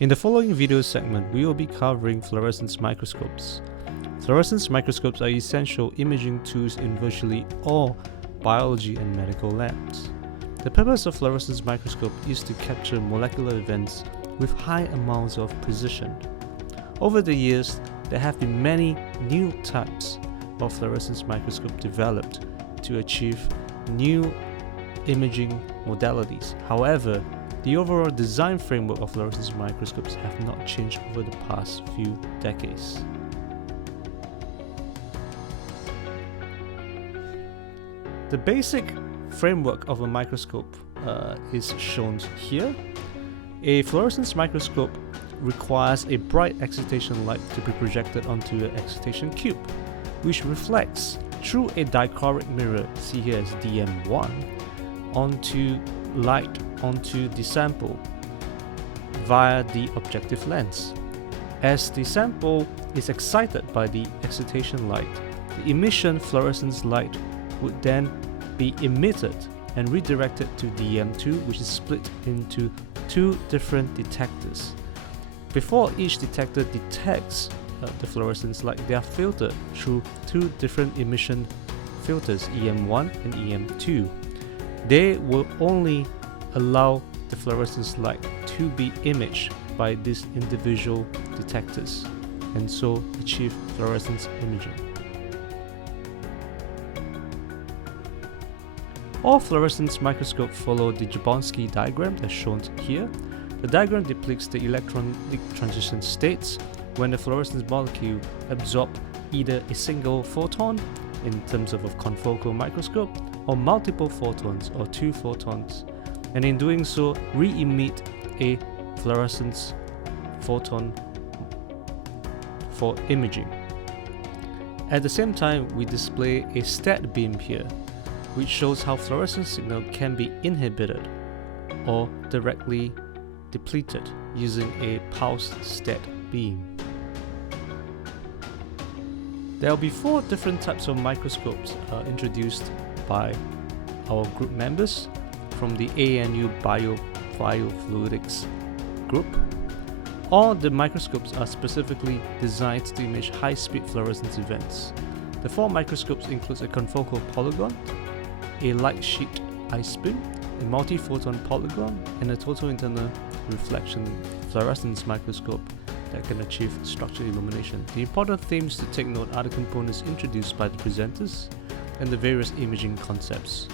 In the following video segment, we will be covering fluorescence microscopes. Fluorescence microscopes are essential imaging tools in virtually all biology and medical labs. The purpose of fluorescence microscope is to capture molecular events with high amounts of precision. Over the years, there have been many new types of fluorescence microscope developed to achieve new imaging modalities. However, the overall design framework of fluorescence microscopes have not changed over the past few decades. The basic framework of a microscope is shown here. A fluorescence microscope requires a bright excitation light to be projected onto an excitation cube, which reflects through a dichroic mirror, see here as DM1, onto the sample via the objective lens. As the sample is excited by the excitation light, the emission fluorescence light would then be emitted and redirected to DM2, which is split into two different detectors. Before each detector detects the fluorescence light, they are filtered through two different emission filters, EM1 and EM2. They will only allow the fluorescence light to be imaged by these individual detectors and so achieve fluorescence imaging. All fluorescence microscopes follow the Jablonski diagram as shown here. The diagram depicts the electronic transition states when the fluorescence molecule absorbs either a single photon in terms of a confocal microscope or multiple photons or two photons, and in doing so re-emit a fluorescence photon for imaging. At the same time, we display a stat beam here, which shows how fluorescence signal can be inhibited or directly depleted using a pulsed stat beam. There will be four different types of microscopes introduced by our group members from the ANU Biofluidics group. All the microscopes are specifically designed to image high-speed fluorescence events. The four microscopes include a confocal polygon, a light sheet ice beam, a multi-photon polygon, and a total internal reflection fluorescence microscope that can achieve structural illumination. The important themes to take note are the components introduced by the presenters and the various imaging concepts.